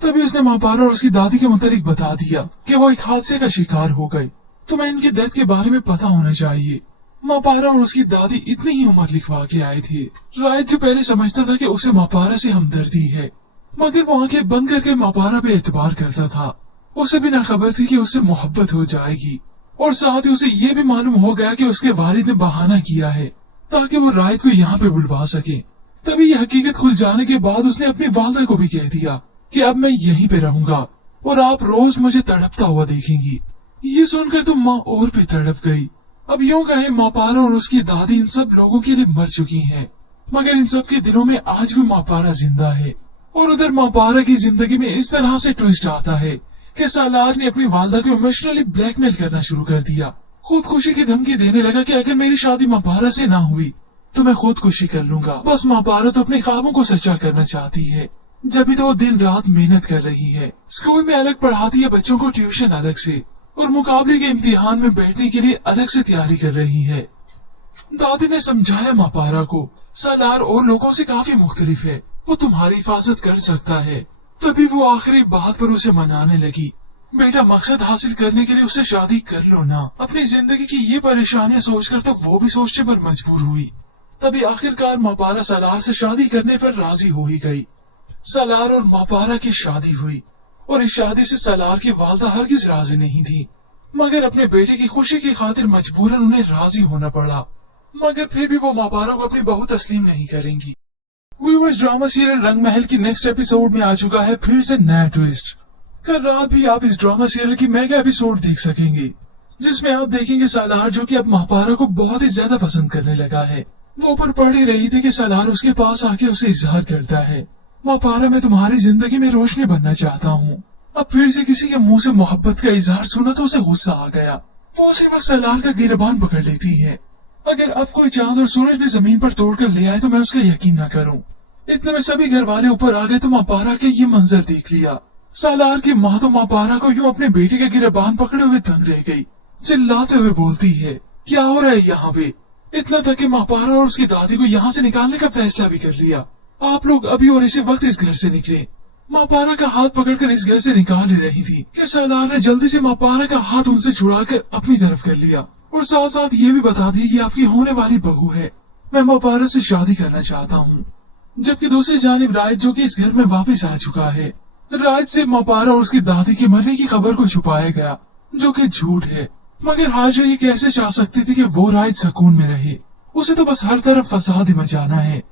तभी उसने मापारा और उसकी दादी के मुतालिक बता दिया कि वो एक हादसे का शिकार हो गए, तुम्हें इनकी डेथ के बारे में पता होना चाहिए। मापारा और उसकी दादी इतनी ही उम्र लिखवा के आए थे। राज जो पहले समझता था कि उसे मापारा से हमदर्दी है, मगर वो आंखें बंद करके मापारा पे एतबार करता था। उसे भी न खबर थी कि उससे मोहब्बत हो जाएगी और साथ ही उसे ये भी मालूम हो गया कि उसके वालिद ने बहाना किया है ताकि वो राज को यहाँ पे बुलवा सके। तभी ये हकीकत खुल जाने के बाद उसने अपनी वालदा को भी कह दिया कि अब मैं यहीं पे रहूंगा और आप रोज मुझे तड़पता हुआ देखेंगी। ये सुनकर तो माँ और भी तड़प गई। अब यूं कहे मापारा और उसकी दादी इन सब लोगों के लिए मर चुकी हैं, मगर इन सब के दिलों में आज भी मापारा जिंदा है। और उधर मापारा की जिंदगी में इस तरह से ट्विस्ट आता है कि सालार ने अपनी वालदा को इमोशनली ब्लैकमेल करना शुरू कर दिया। खुदकुशी की धमकी देने लगा कि अगर मेरी शादी मापारा से ना हुई तो मैं खुदकुशी कर लूंगा। बस मापारा तो अपने ख्वाबों को सच्चा करना चाहती है, जब तो वो दिन रात मेहनत कर रही है। स्कूल में अलग पढ़ाती है बच्चों को, ट्यूशन अलग से, और मुकाबले के इम्तिहान में बैठने के लिए अलग से तैयारी कर रही है। दादी ने समझाया मापारा को, सालार और लोगों से काफी मुख्तलिफ है, वो तुम्हारी हिफाजत कर सकता है। तभी वो आखिरी बात पर उसे मनाने लगी, बेटा मकसद हासिल करने के लिए उससे शादी कर लो ना। अपनी जिंदगी की ये परेशानियां सोचकर तो वो भी सोचने पर मजबूर हुई। तभी आखिरकार मापारा सालार से शादी करने पर राजी हो ही गई। सालार और मापारा की शादी हुई और इस शादी से सालार की वालदा हरगिज राजी नहीं थी, मगर अपने बेटे की खुशी की खातिर मजबूरन उन्हें राजी होना पड़ा। मगर फिर भी वो मापारा को अपनी बहू तस्लीम नहीं करेंगी। व्यूअर्स, ड्रामा सीरियल रंग महल की नेक्स्ट एपिसोड में आ चुका है फिर से नया ट्विस्ट। कल रात भी आप इस ड्रामा सीरियल की मेगा एपिसोड देख सकेंगे, जिसमें आप देखेंगे सालार जो कि अब मापारा को बहुत ही ज्यादा पसंद करने लगा है। वो ऊपर पढ़ ही रही थी कि सालार उसके पास आके उसे इजहार करता है, मापारा मैं तुम्हारी जिंदगी में रोशनी बनना चाहता हूँ। अब फिर से किसी के मुंह से मोहब्बत का इजहार सुना तो उसे गुस्सा आ गया। वो उसी वक्त सालार का गिरबान पकड़ लेती है। अगर अब कोई चांद और सूरज भी जमीन पर तोड़कर ले आए तो मैं उसका यकीन न करूं। इतने में सभी घर वाले ऊपर आ गए तो मापारा के ये मंजर देख लिया। सालार की माँ तो मापारा को यूं अपने बेटे का गिरबान पकड़े हुए दंग रह गई। चिल्लाते हुए बोलती है, क्या हो रहा है यहाँ पे? इतना तक कि मापारा और उसकी दादी को यहाँ से निकालने का फैसला भी कर लिया। आप लोग अभी और इसी वक्त इस घर से निकले। मापारा का हाथ पकड़कर इस घर से निकाल ही रही थी कि सालार ने जल्दी से मापारा का हाथ उनसे छुड़ाकर अपनी तरफ कर लिया और साथ साथ ये भी बता दी कि आपकी होने वाली बहू है, मैं मापारा से शादी करना चाहता हूँ। जबकि दूसरी जानिब राज जो कि इस घर में वापस आ चुका है, राज से मापारा और उसकी दादी के मरने की खबर को छुपाया गया, जो कि झूठ है। मगर हाजरा ये कैसे चाह सकती थी कि वो राज सुकून में रहे, उसे तो बस हर तरफ फसाद ही मचाना है।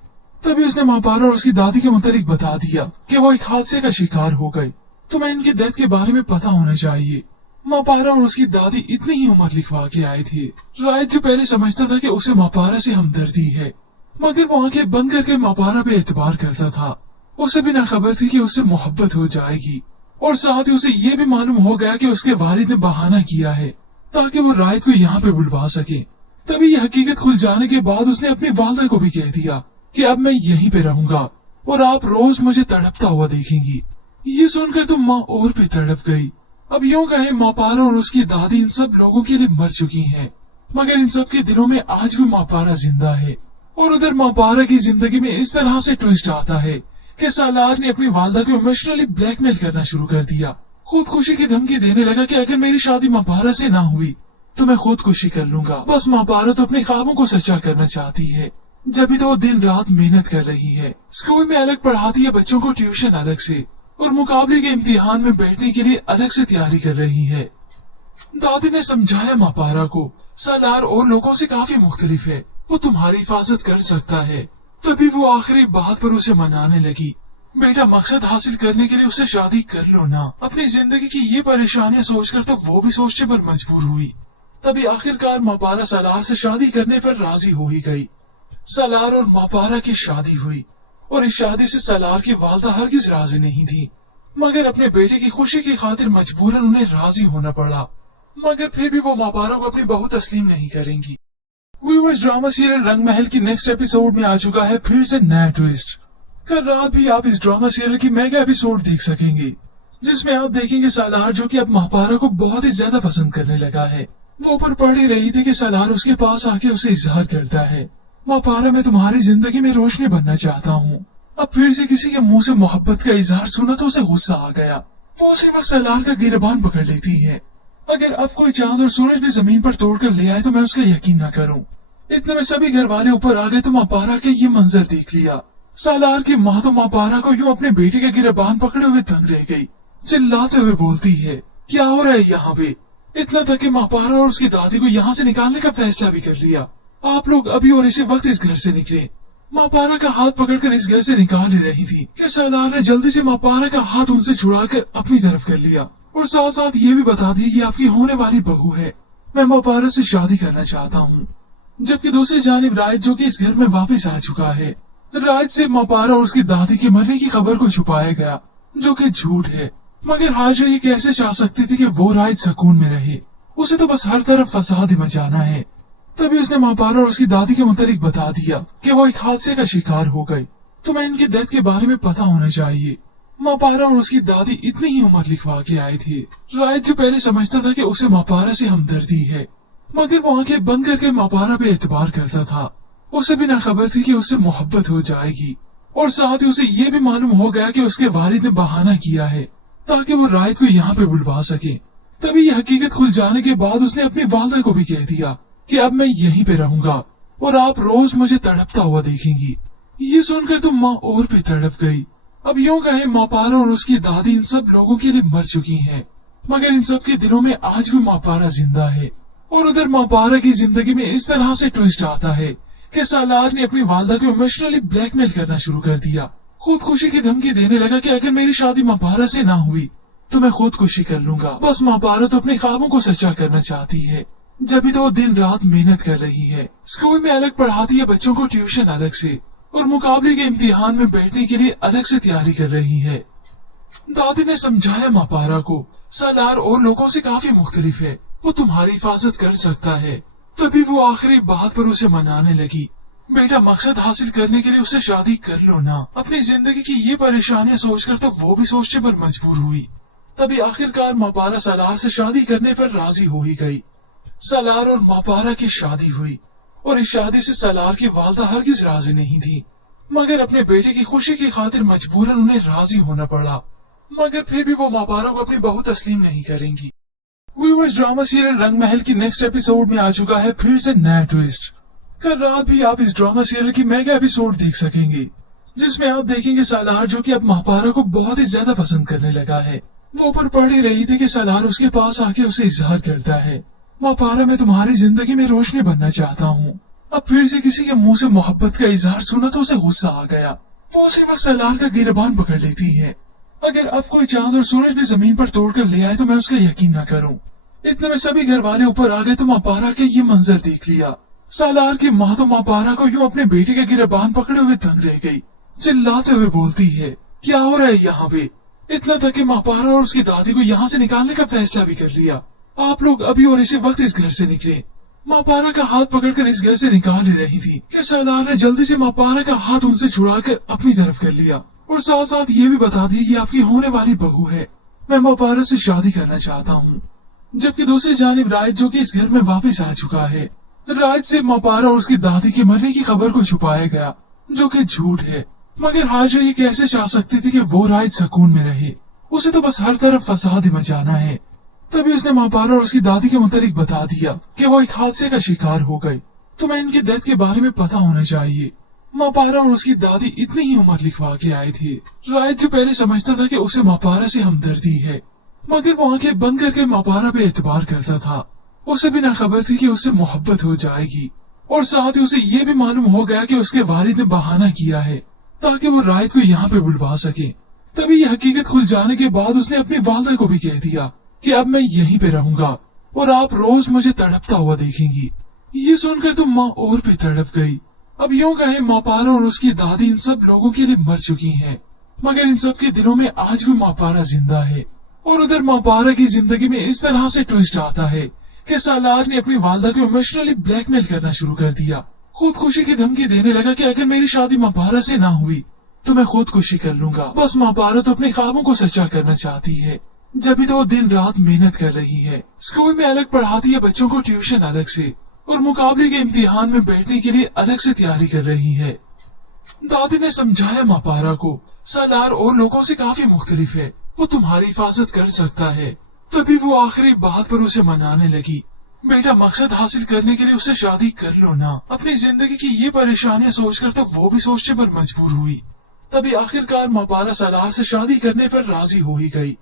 तभी उसने मापारा और उसकी दादी के मुतालिक बता दिया कि वो एक हादसे का शिकार हो गए, तुम्हें इनकी डेथ के बारे में पता होना चाहिए। मापारा और उसकी दादी इतनी ही उम्र लिखवा के आए थे। राइट जो पहले समझता था कि उसे मापारा से हमदर्दी है, मगर वो आंखें बंद करके मापारा पे एतबार करता था। उसे भी न खबर थी कि उससे मोहब्बत हो जाएगी, और साथ ही उसे ये भी मालूम हो गया कि उसके वालिद ने बहाना किया है ताकि वो रायत को यहाँ पे बुलवा सके। तभी यह हकीकत खुल जाने के बाद उसने अपनी वालदा को भी कह दिया कि अब मैं यहीं पे रहूंगा और आप रोज मुझे तड़पता हुआ देखेंगी। ये सुनकर तो माँ और भी तड़प गई। अब यूं कहे मापारा और उसकी दादी इन सब लोगों के लिए मर चुकी हैं, मगर इन सब के दिलों में आज भी मापारा जिंदा है। और उधर मापारा की जिंदगी में इस तरह से ट्विस्ट आता है कि सालार ने अपनी वालदा को इमोशनली ब्लैकमेल करना शुरू कर दिया। खुदकुशी की धमकी देने लगा कि अगर मेरी शादी मापारा से ना हुई तो मैं खुदकुशी कर लूंगा। बस मापारा तो अपने ख्वाबों को सच्चा करना चाहती है, जब भी तो वो दिन रात मेहनत कर रही है। स्कूल में अलग पढ़ाती है बच्चों को ट्यूशन अलग से, और मुकाबले के इम्तिहान में बैठने के लिए अलग से तैयारी कर रही है। दादी ने समझाया मापारा को सालार और लोगों से काफी मुख्तलिफ है, वो तुम्हारी हिफाजत कर सकता है। तभी वो आखिरी बात पर उसे मनाने लगी, बेटा मकसद हासिल करने के लिए उससे शादी कर लो ना। अपनी जिंदगी की ये परेशानियां सोचकर तो वो भी सोचने पर मजबूर हुई। तभी आखिरकार मापारा सालार से शादी करने पर राजी हो ही गई। सालार और मापारा की शादी हुई, और इस शादी से सालार की वालदा हरगिज राजी नहीं थी, मगर अपने बेटे की खुशी की खातिर मजबूरन उन्हें राजी होना पड़ा। मगर फिर भी वो मापारा को अपनी बहू तस्लीम नहीं करेंगी। व्यूअर्स, ड्रामा सीरियल रंग महल की नेक्स्ट एपिसोड में आ चुका है फिर से नया ट्विस्ट। कल रात भी आप इस ड्रामा सीरियल की मेगा एपिसोड देख सकेंगे, जिसमें आप देखेंगे सालार जो कि अब मापारा को बहुत ही ज्यादा पसंद करने लगा है। वो ऊपर पढ़ ही रही थी कि सालार उसके पास आके उसे इजहार करता है, मापारा मैं तुम्हारी जिंदगी में रोशनी बनना चाहता हूँ। अब फिर से किसी के मुंह से मोहब्बत का इजहार सुना तो उसे गुस्सा आ गया। वो उसी वक्त सालार का गिरबान पकड़ लेती है। अगर अब कोई चांद और सूरज भी जमीन पर तोड़कर ले आए तो मैं उसका यकीन न करूं। इतने में सभी घर वाले ऊपर आ गए तो मापारा के ये मंजर देख लिया। सालार की माँ तो मापारा को यूं अपने बेटे का गिरबान पकड़े हुए दंग रह गई। चिल्लाते हुए बोलती है, क्या हो रहा है यहाँ पे? इतना तक कि मापारा और उसकी दादी को यहाँ से निकालने का फैसला भी कर लिया। आप लोग अभी और इसी वक्त इस घर से निकले। मापारा का हाथ पकड़कर इस घर से निकाल ही रही थी कि सालार ने जल्दी से मापारा का हाथ उनसे छुड़ाकर अपनी तरफ कर लिया, और साथ साथ ये भी बता दिया कि आपकी होने वाली बहू है, मैं मापारा से शादी करना चाहता हूँ। जबकि दूसरी जानिब रायत जो कि इस घर में वापस आ चुका है। रायत से मापारा और उसकी दादी के मरने की खबर को छुपाया गया, जो कि झूठ है। मगर हाजा ये कैसे चाह सकती थी कि वो रायत सुकून में रहे, उसे तो बस हर तरफ फसाद ही मचाना है। तभी उसने मापारा और उसकी दादी के मुतालिक बता दिया कि वो एक हादसे का शिकार हो गए, तुम्हें इनकी डेथ के बारे में पता होना चाहिए। मापारा और उसकी दादी इतनी ही उम्र लिखवा के आए थे। रायत जो पहले समझता था कि उसे मापारा से हमदर्दी है, मगर वो आंखें बंद करके मापारा पे एतबार करता था। उसे भी न खबर थी कि उससे मोहब्बत हो जाएगी, और साथ ही उसे ये भी मालूम हो गया कि उसके वालिद ने बहाना किया है ताकि वो रायत को यहाँ पे बुलवा सके। तभी ये हकीकत खुल जाने के बाद उसने अपनी वालदा को भी कह दिया कि अब मैं यहीं पे रहूंगा और आप रोज मुझे तड़पता हुआ देखेंगी। ये सुनकर तो माँ और भी तड़प गई। अब यूं कहे मापारा और उसकी दादी इन सब लोगों के लिए मर चुकी हैं, मगर इन सब के दिलों में आज भी मापारा जिंदा है। और उधर मापारा की जिंदगी में इस तरह से ट्विस्ट आता है कि सालार ने अपनी वालदा को इमोशनली ब्लैकमेल करना शुरू कर दिया। खुदकुशी की धमकी देने लगा कि अगर मेरी शादी मापारा से ना हुई तो मैं खुदकुशी कर लूंगा। बस मापारा तो अपने ख्वाबों को सच्चा करना चाहती है, जब भी तो वो दिन रात मेहनत कर रही है। स्कूल में अलग पढ़ाती है बच्चों को ट्यूशन अलग से, और मुकाबले के इम्तिहान में बैठने के लिए अलग से तैयारी कर रही है। दादी ने समझाया मापारा को सालार और लोगों से काफी मुख्तलिफ है, वो तुम्हारी हिफाजत कर सकता है। तभी वो आखिरी बात पर उसे मनाने लगी, बेटा मकसद हासिल करने के लिए उससे शादी कर लो ना। अपनी जिंदगी की ये परेशानियां सोचकर तो वो भी सोचने पर मजबूर हुई। तभी आखिरकार मापारा सालार से शादी करने पर राजी हो ही गई। सालार और मापारा की शादी हुई, और इस शादी से सालार की वालदा हरगिज राजी नहीं थी, मगर अपने बेटे की खुशी की खातिर मजबूरन उन्हें राजी होना पड़ा। मगर फिर भी वो मापारा को अपनी बहू तस्लीम नहीं करेंगी। व्यूअर्स, ड्रामा सीरियल रंग महल की नेक्स्ट एपिसोड में आ चुका है फिर से नया ट्विस्ट। कल रात भी आप इस ड्रामा सीरियल की मेगा एपिसोड देख सकेंगे, जिसमें आप देखेंगे सालार जो कि अब मापारा को बहुत ही ज्यादा पसंद करने लगा है। वो ऊपर पढ़ ही रही थी कि सालार उसके पास आके उसे इजहार करता है, मापारा मैं तुम्हारी जिंदगी में रोशनी बनना चाहता हूँ। अब फिर से किसी के मुंह से मोहब्बत का इजहार सुना तो उसे गुस्सा आ गया। वो उसी वक्त सालार का गिरबान पकड़ लेती है। अगर अब कोई चांद और सूरज भी जमीन पर तोड़कर ले आए तो मैं उसका यकीन न करूं। इतने में सभी घर वाले ऊपर आ गए तो माँ पारा के ये मंजर देख लिया। सालार की माँ तो माँ पारा को यूं अपने बेटे के गिरबान पकड़े हुए दंग रह गई। चिल्लाते हुए बोलती है, क्या हो रहा है यहाँ पे? इतना तक कि माँ पारा और उसकी दादी को यहाँ से निकालने का फैसला भी कर लिया। आप लोग अभी और इसी वक्त इस घर से निकले। माँ पारा का हाथ पकड़कर इस घर से निकाल ले रही थी कि सालार ने जल्दी से माँ पारा का हाथ उनसे छुड़ाकर अपनी तरफ कर लिया और साथ साथ ये भी बता दी कि आपकी होने वाली बहू है, मैं माँ पारा से शादी करना चाहता हूँ। जबकि दूसरी जानिब राज जो कि इस घर में वापस आ चुका है, राज से माँ पारा और उसकी दादी के मरने की खबर को छुपाया गया, जो कि झूठ है। मगर हाजरा ये कैसे चाह सकती थी कि वो राज सुकून में रहे, उसे तो बस हर तरफ फसाद ही मचाना है। तभी उसने माँ पारा और उसकी दादी के मुतालिक बता दिया कि वो एक हादसे का शिकार हो गए, तुम्हें इनकी डेथ के बारे में पता होना चाहिए। माँ पारा और उसकी दादी इतनी ही उम्र लिखवा के आए थे। राज जो पहले समझता था कि उसे माँ पारा से हमदर्दी है, मगर वो आंखें बंद करके माँ पारा पे एतबार करता था। उसे भी न खबर थी कि उससे मोहब्बत हो जाएगी और साथ ही उसे ये भी मालूम हो गया कि उसके वालिद ने बहाना किया है ताकि वो राज को यहाँ पे बुलवा सके। तभी ये हकीकत खुल जाने के बाद उसने अपनी वालदा को भी कह दिया कि अब मैं यहीं पे रहूंगा और आप रोज मुझे तड़पता हुआ देखेंगी। ये सुनकर तो माँ और भी तड़प गई। अब यूं कहे माँ पारा और उसकी दादी इन सब लोगों के लिए मर चुकी हैं, मगर इन सब के दिलों में आज भी माँ पारा जिंदा है। और उधर माँ पारा की जिंदगी में इस तरह से ट्विस्ट आता है कि सालार ने अपनी वालदा को इमोशनली ब्लैकमेल करना शुरू कर दिया। खुदकुशी की धमकी देने लगा कि अगर मेरी शादी माँ पारा से ना हुई तो मैं खुदकुशी कर लूंगा। बस माँ पारा तो अपने ख्वाबों को सच्चा करना चाहती है, जब भी तो दिन रात मेहनत कर रही है। स्कूल में अलग पढ़ाती है बच्चों को ट्यूशन अलग से, और मुकाबले के इम्तिहान में बैठने के लिए अलग से तैयारी कर रही है। दादी ने समझाया माँ पारा को, सालार और लोगों से काफी मुख्तलिफ है, वो तुम्हारी हिफाजत कर सकता है। तभी वो आखिरी बात पर उसे मनाने लगी, बेटा मकसद हासिल करने के लिए उससे शादी कर लो ना। अपनी जिंदगी की ये परेशानियां सोचकर तो वो भी सोचने पर मजबूर हुई। तभी आखिरकार माँ पारा सालार से शादी करने पर राजी हो ही गई।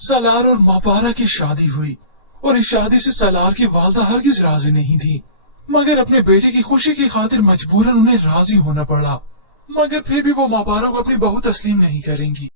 सालार और माँ पारा की शादी हुई और इस शादी से सालार की वालदा हरगिज राजी नहीं थी, मगर अपने बेटे की खुशी की खातिर मजबूरन उन्हें राजी होना पड़ा। मगर फिर भी वो माँ पारा को अपनी बहू तस्लीम नहीं करेंगी।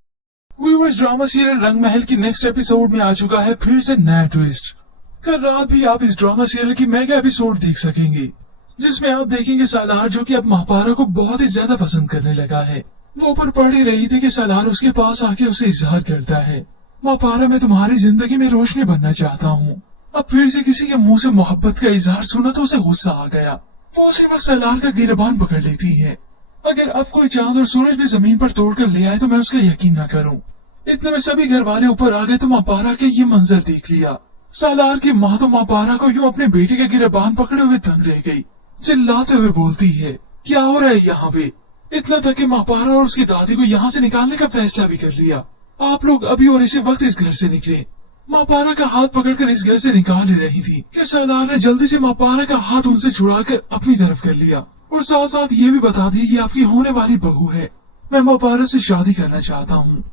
व्यूअर्स, ड्रामा सीरियल रंग महल की नेक्स्ट एपिसोड में आ चुका है फिर से नया ट्विस्ट। कल रात भी आप इस ड्रामा सीरियल की मेगा एपिसोड देख सकेंगे, जिसमें आप देखेंगे सालार जो कि अब माँ पारा को बहुत ही ज्यादा पसंद करने लगा है। वो ऊपर पढ़ ही रही थी कि सालार उसके पास आके उसे इजहार करता है, माँ पारा मैं तुम्हारी जिंदगी में रोशनी बनना चाहता हूँ। अब फिर से किसी के मुंह से मोहब्बत का इजहार सुना तो उसे गुस्सा आ गया। वो उसी वक्त सालार का गिरबान पकड़ लेती है। अगर अब कोई चांद और सूरज भी जमीन पर तोड़ कर ले आए तो मैं उसका यकीन न करूं। इतने में सभी घर वाले ऊपर आ गए तो माँ पारा के ये मंजर देख लिया। सालार की माँ तो माँ पारा को यूं अपने बेटे के गिरबान पकड़े हुए दंग रह गई। चिल्लाते हुए बोलती है, क्या हो रहा है यहाँ पे? इतना तक कि माँ पारा और उसकी दादी को यहाँ से निकालने का फैसला भी कर लिया। आप लोग अभी और इसी वक्त इस घर से निकले। माँ पारा का हाथ पकड़कर इस घर से निकाल ले रही थी कि सालार ने जल्दी से माँ पारा का हाथ उनसे छुड़ाकर अपनी तरफ कर लिया और साथ साथ ये भी बता दी कि आपकी होने वाली बहू है, मैं माँ पारा से शादी करना चाहता हूँ।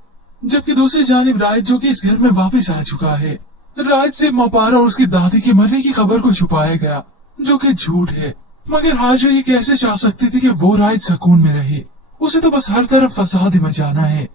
जबकि दूसरी जानिब राज जो कि इस घर में वापस आ चुका है, राज से माँ पारा और उसकी दादी के मरने की खबर को छुपाया गया, जो कि झूठ है। मगर हाजरा ये कैसे चाह सकती थी कि वो राज सुकून में रहे, उसे तो बस हर तरफ फसाद ही मचाना है।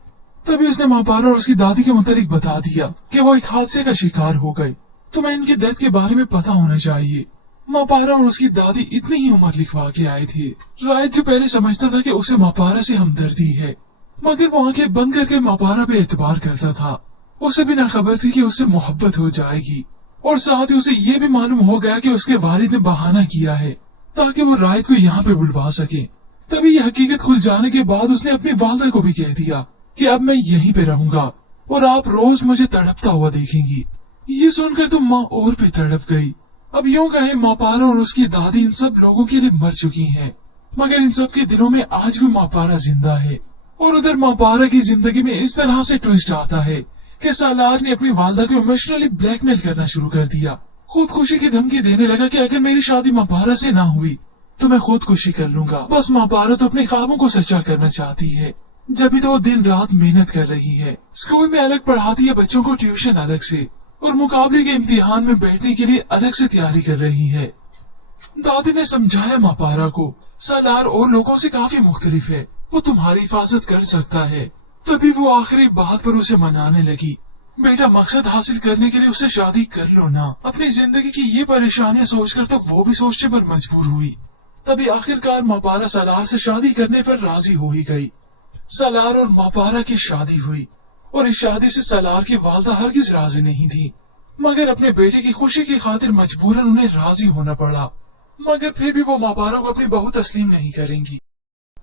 तभी उसने माँ पारा और उसकी दादी के मुतालिक बता दिया कि वो एक हादसे का शिकार हो गए, तुम्हें इनकी डेथ के बारे में पता होना चाहिए। माँ पारा और उसकी दादी इतनी ही उम्र लिखवा के आए थे। राज जो पहले समझता था कि उसे माँ पारा से हमदर्दी है, मगर वो आंखें बंद करके माँ पारा पे एतबार करता था। उसे भी न खबर थी कि उससे मोहब्बत हो जाएगी और साथ ही उसे ये भी मालूम हो गया कि उसके वालिद ने बहाना किया है ताकि वो राज को यहाँ पे बुलवा सके। तभी ये हकीकत खुल जाने के बाद उसने अपनी वालदा को भी कह दिया कि अब मैं यहीं पे रहूंगा और आप रोज मुझे तड़पता हुआ देखेंगी। ये सुनकर तो माँ और भी तड़प गई। अब यूं कहे माँ पारा और उसकी दादी इन सब लोगों के लिए मर चुकी हैं, मगर इन सब के दिलों में आज भी माँ पारा जिंदा है। और उधर माँ पारा की जिंदगी में इस तरह से ट्विस्ट आता है कि सालार ने अपनी वालदा को इमोशनली ब्लैकमेल करना शुरू कर दिया। खुदकुशी की धमकी देने लगा कि अगर मेरी शादी माँ पारा से ना हुई तो मैं खुदकुशी कर लूंगा। बस माँ पारा तो अपने ख्वाबों को सच्चा करना चाहती है, जब भी तो वो दिन रात मेहनत कर रही है। स्कूल में अलग पढ़ाती है बच्चों को ट्यूशन अलग से, और मुकाबले के इम्तिहान में बैठने के लिए अलग से तैयारी कर रही है। दादी ने समझाया माँ पारा को, सालार और लोगों से काफी मुख्तलिफ है, वो तुम्हारी हिफाजत कर सकता है। तभी वो आखिरी बात पर उसे मनाने लगी, बेटा मकसद हासिल करने के लिए उससे शादी कर लो ना। अपनी जिंदगी की ये परेशानियां सोचकर तो वो भी सोचने पर मजबूर हुई। तभी आखिरकार मापारा सलार से शादी करने पर राजी हो ही गई। सलार और मापारा की शादी हुई और इस शादी से सलार की वालदा हरगिज राजी नहीं थी, मगर अपने बेटे की खुशी की खातिर मजबूरन उन्हें राजी होना पड़ा। मगर फिर भी वो मापारा को अपनी बहू तस्लीम नहीं करेंगी।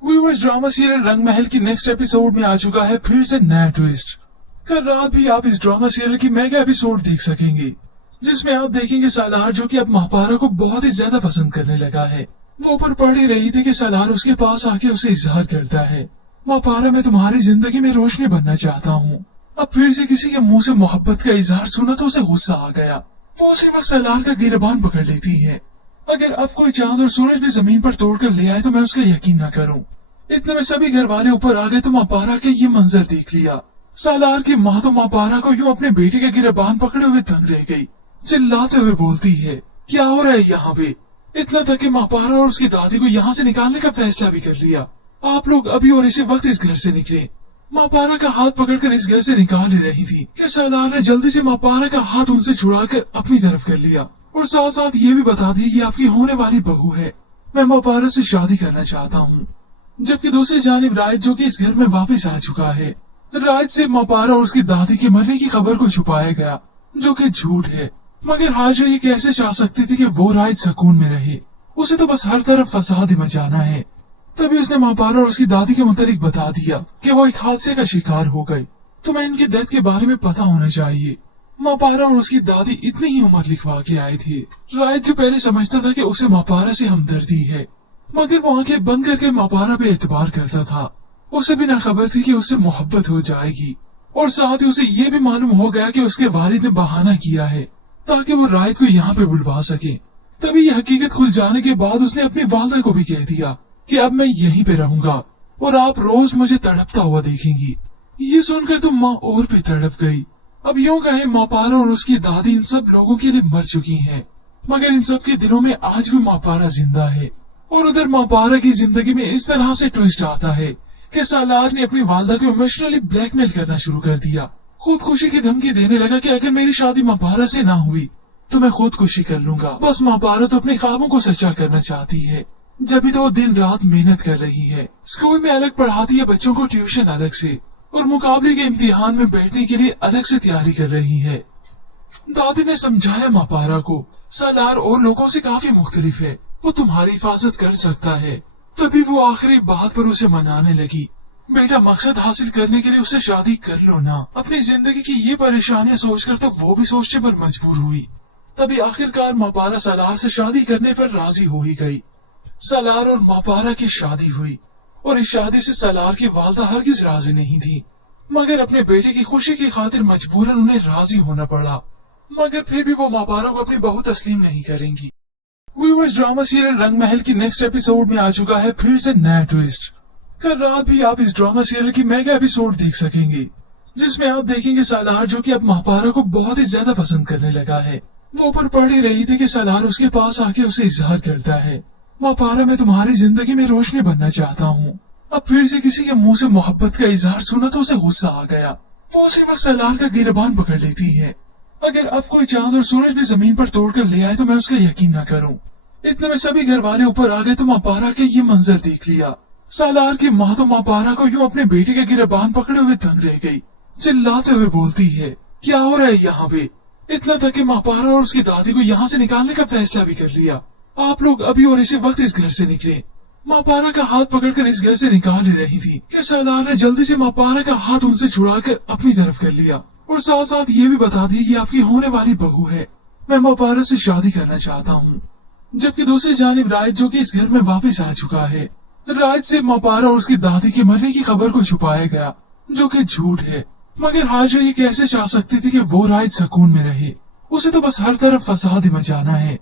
व्यूअर्स, ड्रामा सीरियल रंग महल की नेक्स्ट एपिसोड में आ चुका है फिर से नया ट्विस्ट। कल रात भी आप इस ड्रामा सीरियल की मेगा एपिसोड देख सकेंगे, जिसमें आप देखेंगे सलार जो कि अब मापारा को बहुत ही ज्यादा पसंद करने लगा है। वो ऊपर पढ़ ही रही थी कि सलार उसके पास आके उसे इजहार करता है, मापारा मैं तुम्हारी जिंदगी में रोशनी बनना चाहता हूँ। अब फिर से किसी के मुंह से मोहब्बत का इजहार सुना तो उसे गुस्सा आ गया। वो उसी वक्त सलार का गिरबान पकड़ लेती है। अगर अब कोई चांद और सूरज भी जमीन पर तोड़ कर ले आए तो मैं उसका यकीन न करूं। इतने में सभी घर वाले ऊपर आ गए तो मापारा के ये मंजर देख लिया। सलार की माँ तो मापारा को यूं अपने बेटे का गिरबान पकड़े हुए दंग रह गई। चिल्लाते हुए बोलती है, क्या हो रहा है यहाँ पे? इतना तक कि मापारा और उसकी दादी को यहाँ से निकालने का फैसला भी कर लिया। आप लोग अभी और इसी वक्त इस घर से निकले। मापारा का हाथ पकड़कर इस घर से निकाल ले रही थी कि सलार ने जल्दी से मापारा का हाथ उनसे छुड़ाकर अपनी तरफ कर लिया और साथ साथ ये भी बता दी कि आपकी होने वाली बहू है, मैं मापारा से शादी करना चाहता हूँ। जबकि दूसरी जानिब राज जो कि इस घर में वापस आ चुका है, राज से मापारा और उसकी दादी के मरने की खबर को छुपाया गया, जो कि झूठ है। मगर हाजरा ये कैसे चाह सकती थी कि वो राज सुकून में रहे? उसे तो बस हर तरफ फसाद ही मचाना है। तभी उसने मापारा और उसकी दादी के मुतालिक बता दिया कि वो एक हादसे का शिकार हो गए। तुम्हें इनकी डेथ के बारे में पता होना चाहिए। मापारा और उसकी दादी इतनी ही उम्र लिखवा के आए थे। राज जो पहले समझता था कि उसे मापारा से हमदर्दी है, मगर वो आंखें बंद करके मापारा पे एतबार करता था। उसे भी न खबर थी कि उससे मोहब्बत हो जाएगी और साथ ही उसे ये भी मालूम हो गया कि उसके वालिद ने बहाना किया है ताकि वो राज को यहाँ पे बुलवा सके। तभी ये हकीकत खुल जाने के बाद उसने अपनी वालदा को भी कह दिया कि अब मैं यहीं पे रहूंगा और आप रोज मुझे तड़पता हुआ देखेंगी। ये सुनकर तो माँ और भी तड़प गई। अब यूं कहे मापारा और उसकी दादी इन सब लोगों के लिए मर चुकी हैं, मगर इन सब के दिलों में आज भी मापारा जिंदा है। और उधर मापारा की जिंदगी में इस तरह से ट्विस्ट आता है कि सलार ने अपनी वालदा को इमोशनली ब्लैकमेल करना शुरू कर दिया। खुदकुशी की धमकी देने लगा कि अगर मेरी शादी मापारा से ना हुई तो मैं खुदकुशी कर लूंगा। बस मापारा तो अपने ख्वाबों को सच्चा करना चाहती है, जब भी तो वो दिन रात मेहनत कर रही है। स्कूल में अलग पढ़ाती है बच्चों को, ट्यूशन अलग से, और मुकाबले के इम्तिहान में बैठने के लिए अलग से तैयारी कर रही है। दादी ने समझाया मापारा को सलार और लोगों से काफी मुख्तलिफ है, वो तुम्हारी हिफाजत कर सकता है। तभी वो आखिरी बात पर उसे मनाने लगी। बेटा मकसद हासिल करने के लिए उससे शादी कर लो ना। अपनी जिंदगी की ये परेशानियां सोचकर तो वो भी सोचने पर मजबूर हुई। तभी आखिरकार मापारा सलार से शादी करने पर राजी हो ही गई। सलार और मापारा की शादी हुई और इस शादी से सलार की वालदा हरगिज राजी नहीं थी, मगर अपने बेटे की खुशी की खातिर मजबूरन उन्हें राजी होना पड़ा। मगर फिर भी वो मापारा को अपनी बहू तस्लीम नहीं करेंगी। व्यूअर्स, ड्रामा सीरियल रंग महल की नेक्स्ट एपिसोड में आ चुका है फिर से नया ट्विस्ट। कल रात भी आप इस ड्रामा सीरियल की मेगा एपिसोड देख सकेंगे, जिसमें आप देखेंगे सलार जो कि अब मापारा को बहुत ही ज्यादा पसंद करने लगा है। वो ऊपर पढ़ ही रही थी कि सलार उसके पास आके उसे इजहार करता है, मापारा मैं तुम्हारी जिंदगी में रोशनी बनना चाहता हूँ। अब फिर से किसी के मुंह से मोहब्बत का इजहार सुना तो उसे गुस्सा आ गया। वो उसी वक्त सलार का गिरबान पकड़ लेती है। अगर अब कोई चांद और सूरज भी जमीन पर तोड़ कर ले आए तो मैं उसका यकीन न करूं। इतने में सभी घर वाले ऊपर आ गए तो मापारा के ये मंजर देख लिया। सलार की माँ तो मापारा को यूं अपने बेटे के गिरबान पकड़े हुए दंग रह गई। चिल्लाते हुए बोलती है, क्या हो रहा है यहाँ पे? इतना तक कि मापारा और उसकी दादी को यहाँ से निकालने का फैसला भी कर लिया। आप लोग अभी और इसी वक्त इस घर से निकले। मापारा का हाथ पकड़कर इस घर से निकाल ले रही थी कि सलार ने जल्दी से मापारा का हाथ उनसे छुड़ाकर अपनी तरफ कर लिया और साथ साथ ये भी बता दी कि आपकी होने वाली बहू है, मैं मापारा से शादी करना चाहता हूँ। जबकि दूसरी जानिब राज जो कि इस घर में वापस आ चुका है, राज से मापारा और उसकी दादी के मरने की खबर को छुपाया गया, जो कि झूठ है। मगर हाजरा ये कैसे चाह सकती थी कि वो राज सुकून में रहे? उसे तो बस हर तरफ फसाद ही मचाना है।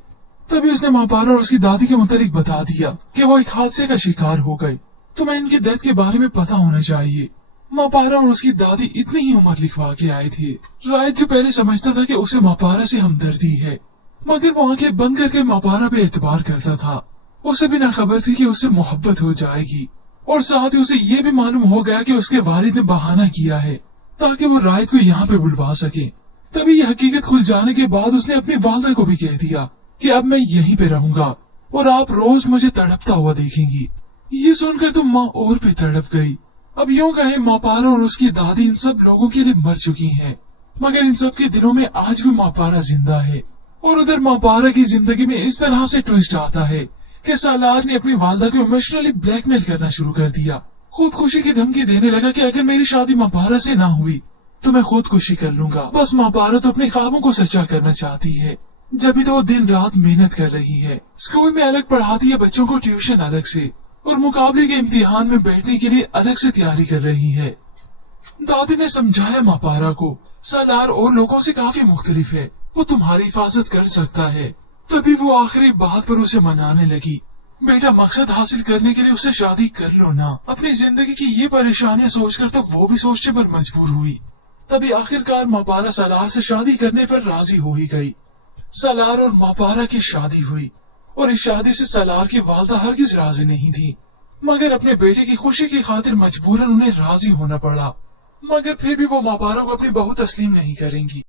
तभी उसने मापारा और उसकी दादी के मुतालिक बता दिया कि वो एक हादसे का शिकार हो गए। तुम्हें इनकी डेथ के बारे में पता होना चाहिए। मापारा और उसकी दादी इतनी ही उम्र लिखवा के आए थे। राज जो पहले समझता था कि उसे मापारा से हमदर्दी है, मगर वो आंखें बंद करके मापारा पे एतबार करता था। उसे भी न खबर थी कि उससे मोहब्बत हो जाएगी और साथ ही उसे ये भी मालूम हो गया कि उसके वालिद ने बहाना किया है ताकि वो रायत को यहाँ पे बुलवा सके। तभी ये हकीकत खुल जाने के बाद उसने अपनी वालदा को भी कह दिया कि अब मैं यहीं पे रहूंगा और आप रोज मुझे तड़पता हुआ देखेंगी। ये सुनकर तो माँ और भी तड़प गई। अब यूं कहे मापारा और उसकी दादी इन सब लोगों के लिए मर चुकी हैं, मगर इन सब के दिलों में आज भी मापारा जिंदा है। और उधर मापारा की जिंदगी में इस तरह से ट्विस्ट आता है कि सालार ने अपनी वालदा को इमोशनली ब्लैकमेल करना शुरू कर दिया। खुदकुशी की धमकी देने लगा कि अगर मेरी शादी मापारा से ना हुई तो मैं खुदकुशी कर लूंगा। बस मापारा तो अपने ख्वाबों को सच्चा करना चाहती है, जब भी तो वो दिन रात मेहनत कर रही है। स्कूल में अलग पढ़ाती है बच्चों को, ट्यूशन अलग से, और मुकाबले के इम्तिहान में बैठने के लिए अलग से तैयारी कर रही है। दादी ने समझाया मापारा को, सालार और लोगों से काफी मुख्तलिफ है, वो तुम्हारी हिफाजत कर सकता है। तभी वो आखिरी बात पर उसे मनाने लगी, बेटा मकसद हासिल करने के लिए उससे शादी कर लो ना। अपनी जिंदगी की ये परेशानियां सोचकर तो वो भी सोचने पर मजबूर हुई। तभी आखिरकार मापारा सालार से शादी करने पर राजी हो ही गई। सालार और मापारा की शादी हुई और इस शादी से सालार की वालदा हरगिज राजी नहीं थी, मगर अपने बेटे की खुशी की खातिर मजबूरन उन्हें राजी होना पड़ा। मगर फिर भी वो मापारा को अपनी बहू तस्लीम नहीं करेंगी।